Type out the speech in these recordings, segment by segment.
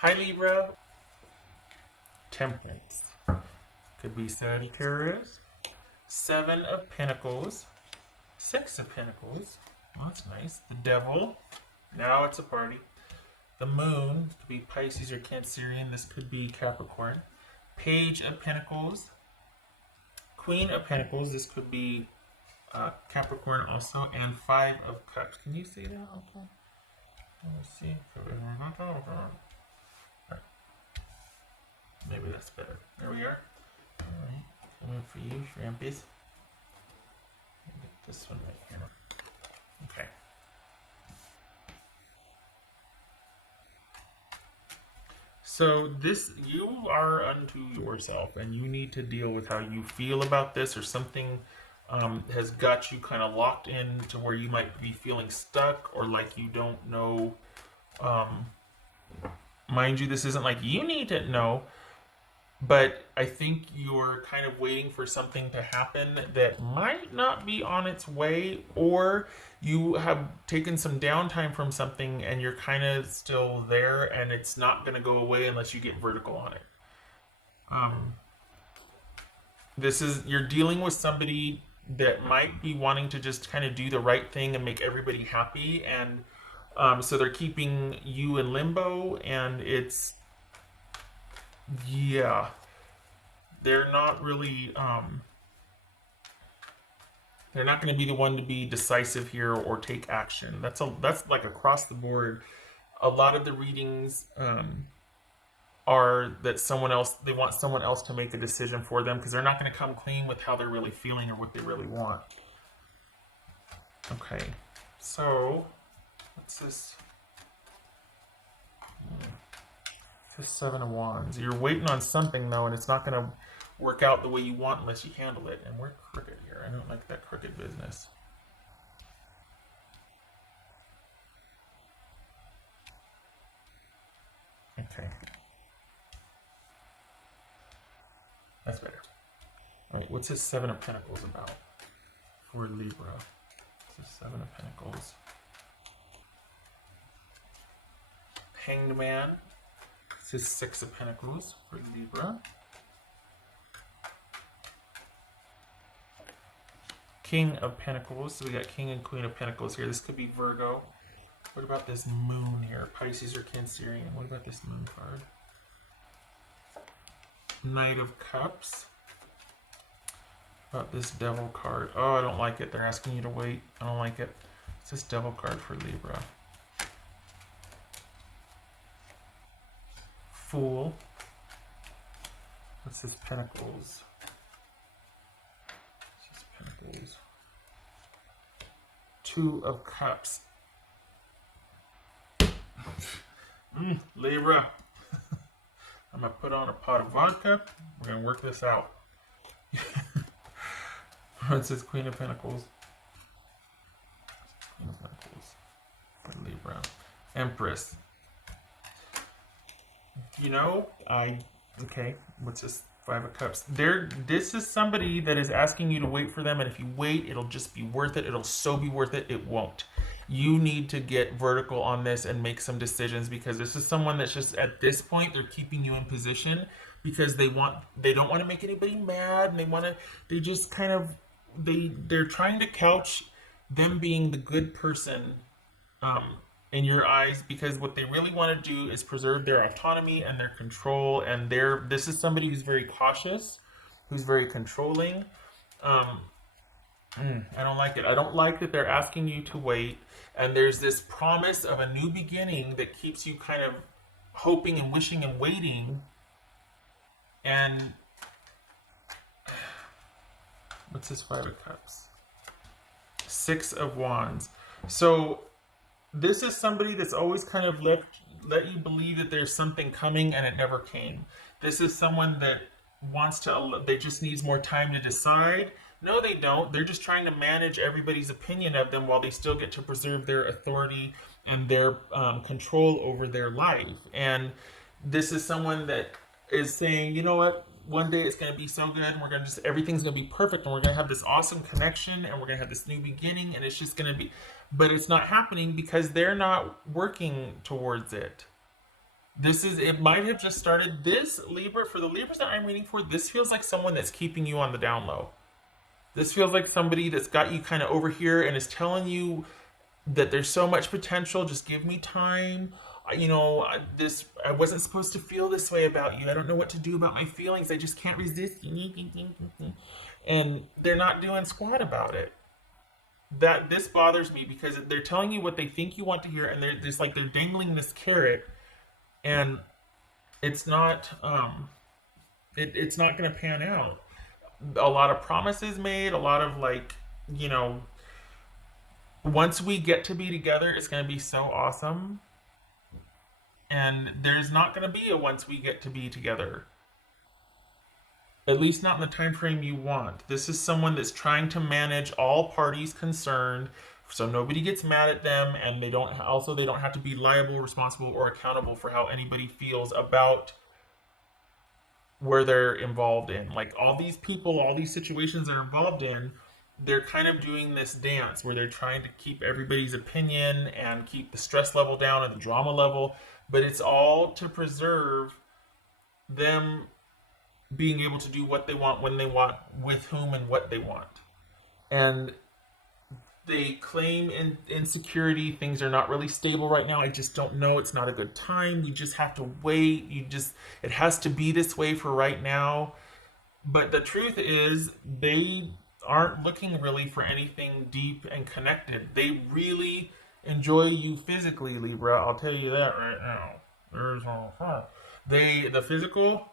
Hi Libra. Temperance. Could be Sagittarius. Seven of Pentacles. Six of Pentacles. Well, that's nice. The Devil. Now it's a party. The Moon. Could be Pisces or Cancerian. This could be Capricorn. Page of Pentacles. Queen of Pentacles. This could be Capricorn also. And Five of Cups. Can you see that? Okay. Let me see. Maybe that's better. There we are. Alright. One for you, Shrimpies. Get this one right here. Okay. So this, you are unto yourself, and you need to deal with how you feel about this, or something has got you kind of locked in to where you might be feeling stuck, or like you don't know. Mind you, this isn't like you need to know, but I think you're kind of waiting for something to happen that might not be on its way, or you have taken some downtime from something and you're kind of still there and it's not going to go away unless you get vertical on it. This is, you're dealing with somebody that might be wanting to just kind of do the right thing and make everybody happy, and so they're keeping you in limbo, and it's, yeah, they're not really they're not going to be the one to be decisive here or take action. That's like across the board. A lot of the readings are that someone else, they want someone else to make a decision for them, because they're not going to come clean with how they're really feeling or what they really want. Okay, so what's this? This Seven of Wands. You're waiting on something though, and it's not going to work out the way you want unless you handle it. And we're crooked here. I don't like that crooked business. Okay. That's better. Alright, what's this Seven of Pentacles about for Libra? This is Seven of Pentacles. Hanged Man. This is Six of Pentacles for Libra. King of Pentacles. So we got King and Queen of Pentacles here. This could be Virgo. What about this Moon here? Pisces or Cancerian. What about this Moon card? Knight of Cups. What about this Devil card? Oh, I don't like it. They're asking you to wait. I don't like it. It's this Devil card for Libra. Fool. What's this Pentacles? What's this Pentacles? Two of Cups. Libra. I'm going to put on a pot of vodka. We're going to work this out. What's this Queen of Pentacles? Queen of Pentacles for Libra. Empress. You know, okay, what's this Five of Cups? This is somebody that is asking you to wait for them, and if you wait, it'll just be worth it. It'll so be worth it, it won't. You need to get vertical on this and make some decisions, because this is someone that's just, at this point, they're keeping you in position because they don't want to make anybody mad, and they just kind of, they're trying to couch them being the good person in your eyes, because what they really want to do is preserve their autonomy and their control, and this is somebody who's very cautious, who's very controlling. I don't like it. I don't like that they're asking you to wait, and there's this promise of a new beginning that keeps you kind of hoping and wishing and waiting. And what's this Five of Cups? Six of Wands. So this is somebody that's always kind of let you believe that there's something coming, and it never came. This is someone that they just needs more time to decide. No, they don't. They're just trying to manage everybody's opinion of them while they still get to preserve their authority and their control over their life. And this is someone that is saying, you know what? One day it's going to be so good, and everything's going to be perfect, and we're going to have this awesome connection, and we're going to have this new beginning, and it's just going to be, but it's not happening because they're not working towards it. It might have just started. This Libra, for the Libras that I'm reading for, this feels like someone that's keeping you on the down low. This feels like somebody that's got you kind of over here and is telling you that there's so much potential. Just give me time. I wasn't supposed to feel this way about you. I don't know what to do about my feelings. I just can't resist. And they're not doing squat about it. That this bothers me because they're telling you what they think you want to hear, and they're just like they're dangling this carrot, and it's not it's not going to pan out. A lot of promises made, a lot of like, you know, once we get to be together, it's going to be so awesome. And there's not going to be a once we get to be together. At least not in the time frame you want. This is someone that's trying to manage all parties concerned so nobody gets mad at them, and they don't have to be liable, responsible, or accountable for how anybody feels about where they're involved in. Like all these people, all these situations they're involved in, they're kind of doing this dance where they're trying to keep everybody's opinion and keep the stress level down and the drama level, but it's all to preserve them being able to do what they want, when they want, with whom and what they want. And they claim insecurity, things are not really stable right now, I just don't know, it's not a good time, you just have to wait, it has to be this way for right now. But the truth is they aren't looking really for anything deep and connected. They really enjoy you physically, Libra, I'll tell you that right now. There's no fun. The physical,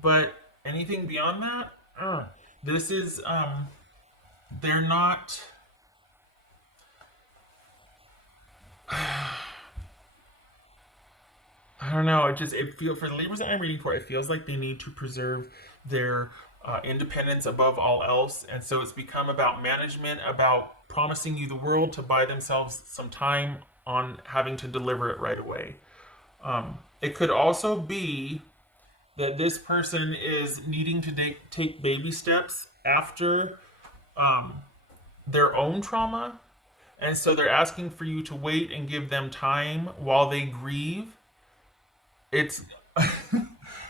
but anything beyond that, this is they're not. I don't know. It feel for the Libras that I'm reading for, it feels like they need to preserve their independence above all else, and so it's become about management, about promising you the world to buy themselves some time on having to deliver it right away. It could also be that this person is needing to take baby steps after um, their own trauma, and so they're asking for you to wait and give them time while they grieve. It's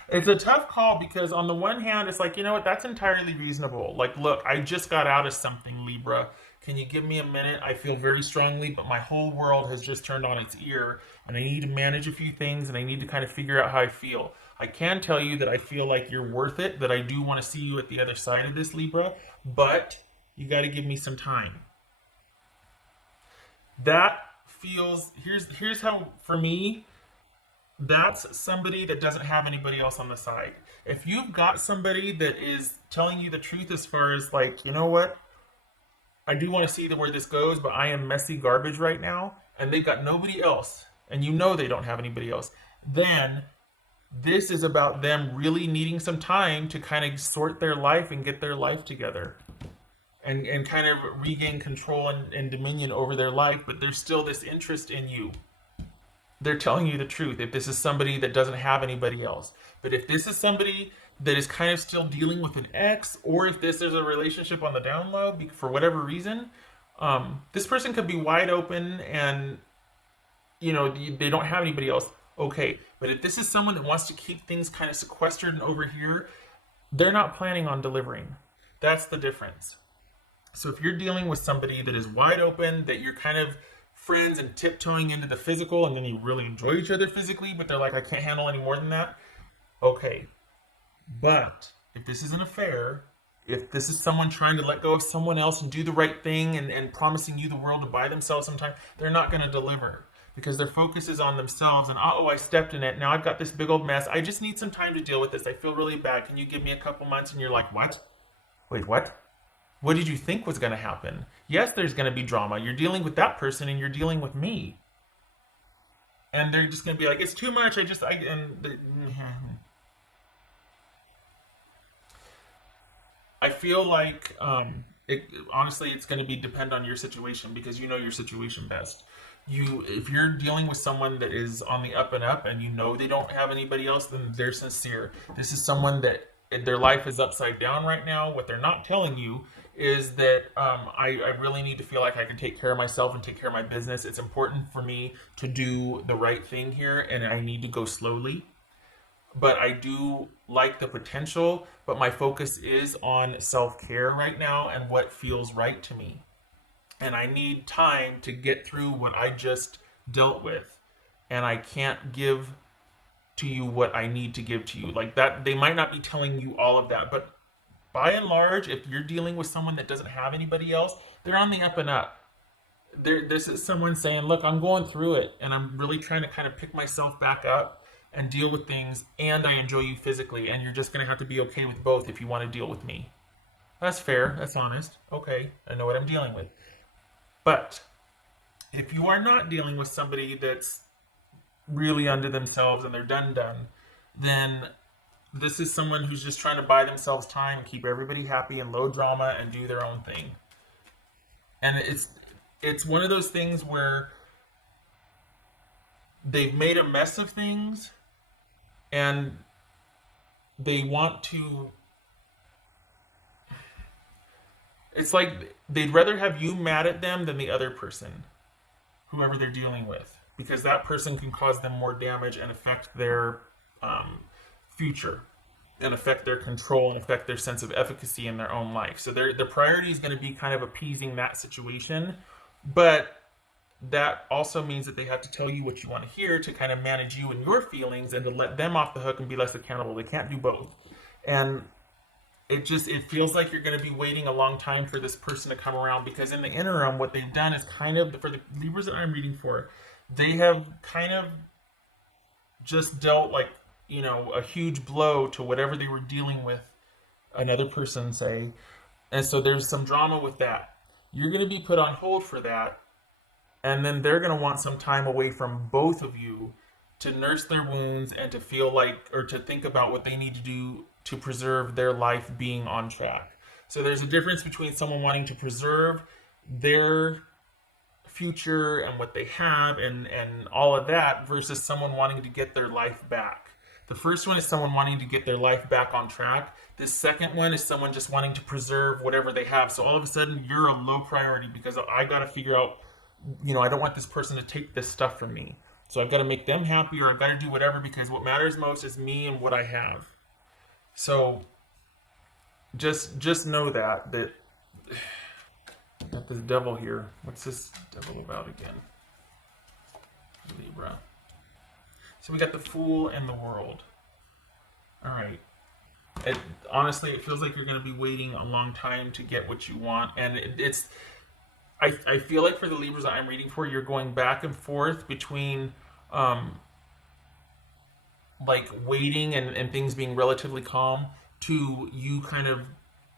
it's a tough call because on the one hand it's like, you know what, that's entirely reasonable. Like, look, I just got out of something, Libra, can you give me a minute? I feel very strongly, but my whole world has just turned on its ear, and I need to manage a few things, and I need to kind of figure out how I feel. I can tell you that I feel like you're worth it, that I do want to see you at the other side of this, Libra, but you got to give me some time. That feels, here's how, for me, that's somebody that doesn't have anybody else on the side. If you've got somebody that is telling you the truth as far as like, you know what, I do want to see where this goes, but I am messy garbage right now, and they've got nobody else, and you know they don't have anybody else, then this is about them really needing some time to kind of sort their life and get their life together, and kind of regain control and dominion over their life, but there's still this interest in you. They're telling you the truth if this is somebody that doesn't have anybody else. But if this is somebody that is kind of still dealing with an ex, or if this is a relationship on the down low for whatever reason, this person could be wide open and, you know, they don't have anybody else. Okay, but if this is someone that wants to keep things kind of sequestered and over here, they're not planning on delivering. That's the difference. So if you're dealing with somebody that is wide open, that you're kind of friends and tiptoeing into the physical, and then you really enjoy each other physically, but they're like, I can't handle any more than that. Okay. But if this is an affair, if this is someone trying to let go of someone else and do the right thing, and promising you the world to buy themselves some time, they're not going to deliver because their focus is on themselves. And oh, I stepped in it. Now I've got this big old mess. I just need some time to deal with this. I feel really bad. Can you give me a couple months? And you're like, what? Wait, what? What did you think was going to happen? Yes, there's going to be drama. You're dealing with that person and you're dealing with me. And they're just going to be like, it's too much. I feel like, honestly, it's going to depend on your situation because you know your situation best. If you're dealing with someone that is on the up and up and you know they don't have anybody else, then they're sincere. This is someone that their life is upside down right now. What they're not telling you is that I really need to feel like I can take care of myself and take care of my business. It's important for me to do the right thing here, and I need to go slowly. But I do like the potential, but my focus is on self-care right now and what feels right to me. And I need time to get through what I just dealt with. And I can't give to you what I need to give to you. Like that, they might not be telling you all of that, but by and large, if you're dealing with someone that doesn't have anybody else, they're on the up and up. This is someone saying, look, I'm going through it and I'm really trying to kind of pick myself back up and deal with things, and I enjoy you physically, and you're just going to have to be okay with both if you want to deal with me. That's fair. That's honest. Okay, I know what I'm dealing with. But if you are not dealing with somebody that's really under themselves and they're done, then this is someone who's just trying to buy themselves time and keep everybody happy and low drama and do their own thing. And it's one of those things where they've made a mess of things and they want to, it's like they'd rather have you mad at them than the other person, whoever they're dealing with, because that person can cause them more damage and affect their future and affect their control and affect their sense of efficacy in their own life. So the priority is going to be kind of appeasing that situation, but that also means that they have to tell you what you want to hear to kind of manage you and your feelings and to let them off the hook and be less accountable. They can't do both. And it feels like you're going to be waiting a long time for this person to come around, because in the interim, what they've done is kind of, for the Libras that I'm reading for, they have kind of just dealt like, a huge blow to whatever they were dealing with another person, say. And so there's some drama with that. You're going to be put on hold for that. And then they're going to want some time away from both of you to nurse their wounds and to feel like, or to think about what they need to do to preserve their life being on track. So there's a difference between someone wanting to preserve their future and what they have and all of that versus someone wanting to get their life back. The first one is someone wanting to get their life back on track. The second one is someone just wanting to preserve whatever they have. So all of a sudden you're a low priority because I got to figure out, I don't want this person to take this stuff from me. So I've got to make them happy, or I've got to do whatever, because what matters most is me and what I have. So just know that got this devil here. What's this devil about again? Libra. So we got the Fool and the World. All right. Honestly, it feels like you're going to be waiting a long time to get what you want, and I feel like for the Libras that I'm reading for, you're going back and forth between like waiting and things being relatively calm to you kind of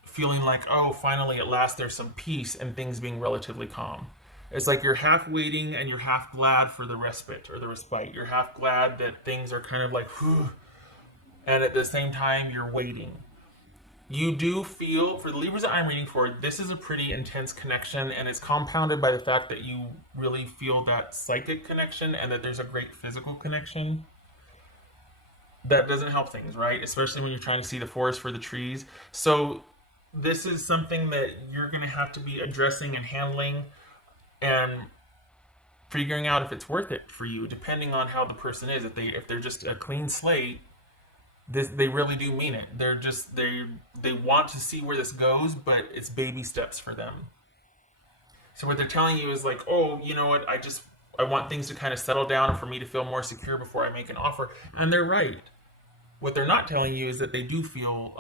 feeling like, oh, finally at last there's some peace, and things being relatively calm. It's like you're half waiting and you're half glad for the respite or the respite. You're half glad that things are kind of like, whew, and at the same time you're waiting. You do feel, for the Libras that I'm reading for, this is a pretty intense connection, and it's compounded by the fact that you really feel that psychic connection and that there's a great physical connection. That doesn't help things, right? Especially when you're trying to see the forest for the trees. So this is something that you're going to have to be addressing and handling and figuring out if it's worth it for you, depending on how the person is. If they're just a clean slate, they really do mean it. They want to see where this goes, but it's baby steps for them. So what they're telling you is like, oh, you know what? I want things to kind of settle down and for me to feel more secure before I make an offer. And they're right. What they're not telling you is that they do feel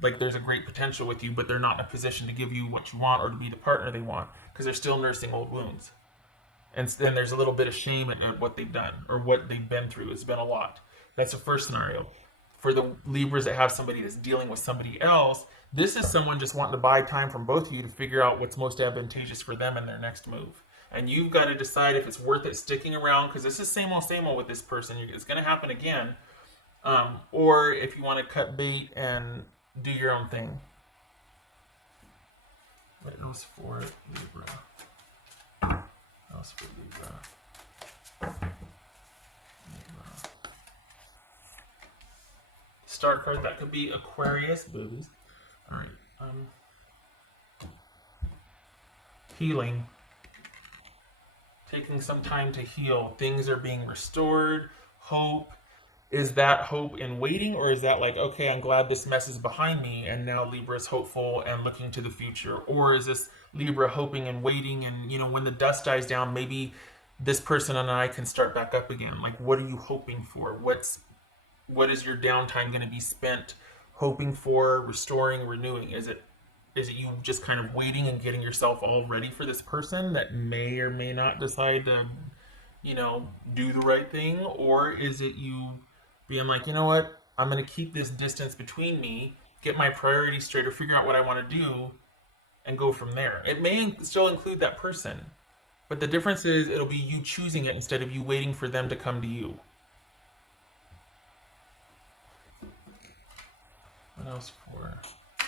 like there's a great potential with you, but they're not in a position to give you what you want or to be the partner they want, because they're still nursing old wounds. And then there's a little bit of shame at what they've done or what they've been through. It's been a lot. That's the first scenario. For the Libras that have somebody that's dealing with somebody else, this is someone just wanting to buy time from both of you to figure out what's most advantageous for them in their next move. And you've got to decide if it's worth it sticking around, because this is same old with this person. It's going to happen again. Or if you want to cut bait and do your own thing. What else for Libra? What else for Libra? Star card, that could be Aquarius. Boobies. All right. healing, taking some time to heal. Things are being restored. Hope. Is that hope in waiting, or is that like, okay, I'm glad this mess is behind me, and now Libra is hopeful and looking to the future? Or is this Libra hoping and waiting, and when the dust dies down, maybe this person and I can start back up again? Like, what are you hoping for? What is your downtime going to be spent hoping for, restoring, renewing? Is it you just kind of waiting and getting yourself all ready for this person that may or may not decide to, do the right thing? Or is it you being like, you know what, I'm going to keep this distance between me, get my priorities straight, or figure out what I want to do and go from there? It may still include that person, but the difference is it'll be you choosing it instead of you waiting for them to come to you. What else for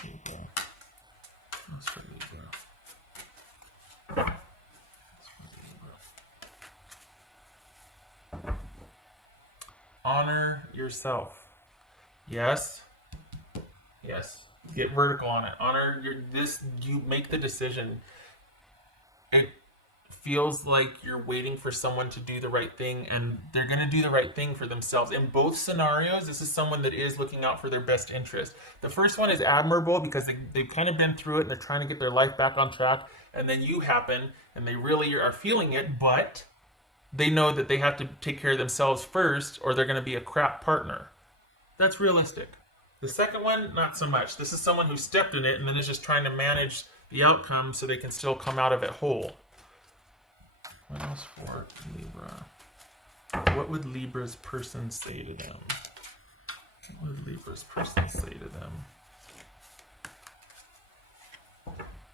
Libra? What else for Libra? Honor yourself. Yes. Yes. Get vertical on it. Honor you make the decision. It feels like you're waiting for someone to do the right thing, and they're going to do the right thing for themselves. In both scenarios, this is someone that is looking out for their best interest. The first one is admirable because they've kind of been through it and they're trying to get their life back on track, and then you happen and they really are feeling it, but they know that they have to take care of themselves first or they're going to be a crap partner. That's realistic. The second one, not so much. This is someone who stepped in it and then is just trying to manage the outcome so they can still come out of it whole. What else for Libra? What would Libra's person say to them? What would Libra's person say to them?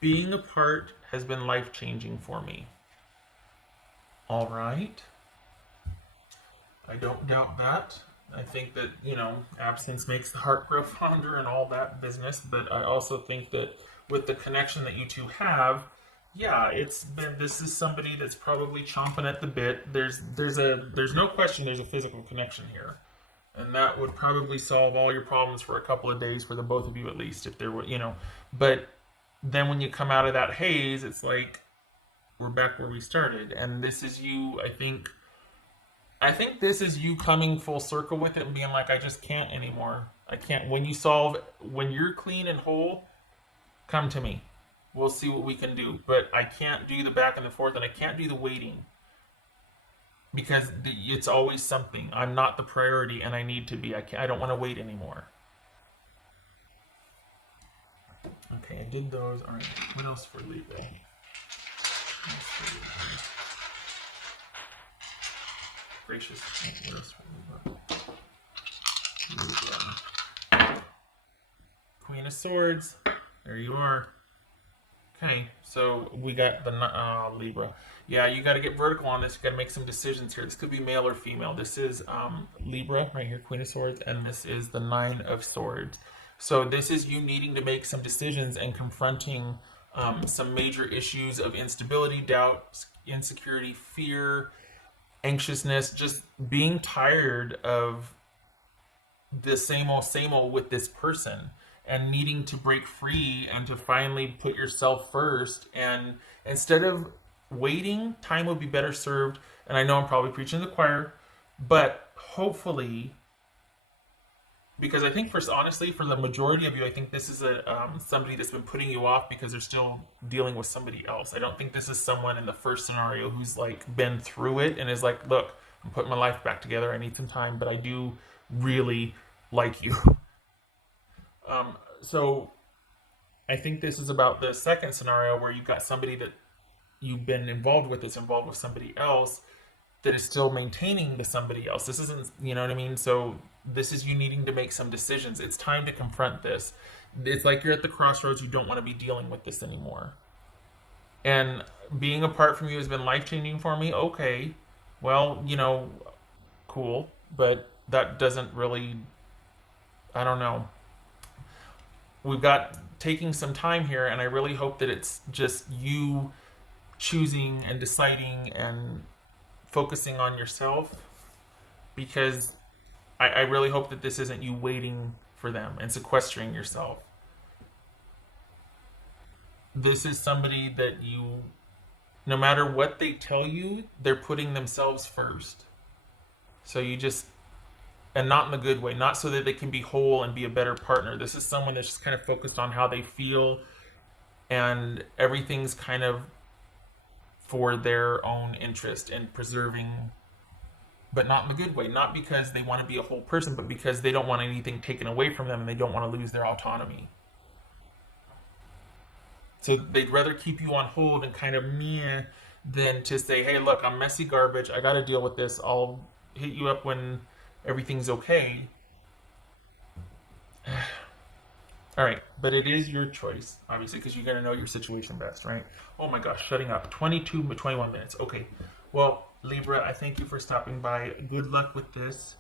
Being apart has been life-changing for me. All right. I don't doubt that. I think that, absence makes the heart grow fonder and all that business, but I also think that with the connection that you two have, yeah, this is somebody that's probably chomping at the bit. There's no question there's a physical connection here. And that would probably solve all your problems for a couple of days for the both of you, at least, if there were, but then when you come out of that haze, it's like we're back where we started. And this is you, I think this is you coming full circle with it and being like, I just can't anymore. I can't. When you're clean and whole, come to me. We'll see what we can do. But I can't do the back and the forth, and I can't do the waiting. Because it's always something. I'm not the priority, and I need to be. I don't want to wait anymore. Okay, I did those. All right, what else for Libra? Gracious. What else for Libra? Queen of Swords. There you are. Okay, so we got the Libra. Yeah, you got to get vertical on this. You got to make some decisions here. This could be male or female. This is Libra right here, Queen of Swords, and this is the Nine of Swords. So this is you needing to make some decisions and confronting some major issues of instability, doubt, insecurity, fear, anxiousness, just being tired of the same old with this person and needing to break free and to finally put yourself first. And instead of waiting, time would be better served. And I know I'm probably preaching to the choir, but hopefully, because I think honestly, for the majority of you, I think this is somebody that's been putting you off because they're still dealing with somebody else. I don't think this is someone in the first scenario who's like been through it and is like, look, I'm putting my life back together. I need some time, but I do really like you. So I think this is about the second scenario where you've got somebody that you've been involved with that's involved with somebody else that is still maintaining the somebody else. This isn't, you know what I mean? So this is you needing to make some decisions. It's time to confront this. It's like you're at the crossroads. You don't want to be dealing with this anymore. And being apart from you has been life-changing for me. Okay, well, cool. But that doesn't really, I don't know. We've got taking some time here, and I really hope that it's just you choosing and deciding and focusing on yourself, because I really hope that this isn't you waiting for them and sequestering yourself. This is somebody that you No matter what they tell you, they're putting themselves first. So you just, and not in the good way, not so that they can be whole and be a better partner. This is someone that's just kind of focused on how they feel, and everything's kind of for their own interest and preserving, but not in the good way. Not because they want to be a whole person, but because they don't want anything taken away from them and they don't want to lose their autonomy. So they'd rather keep you on hold and kind of meh than to say, hey, look, I'm messy garbage. I got to deal with this. I'll hit you up when everything's okay. All right, but it is your choice, obviously, because you're going to know your situation best, right? Oh my gosh, shutting up. 22, 21 minutes. Okay. Well, Libra, I thank you for stopping by. Good luck with this.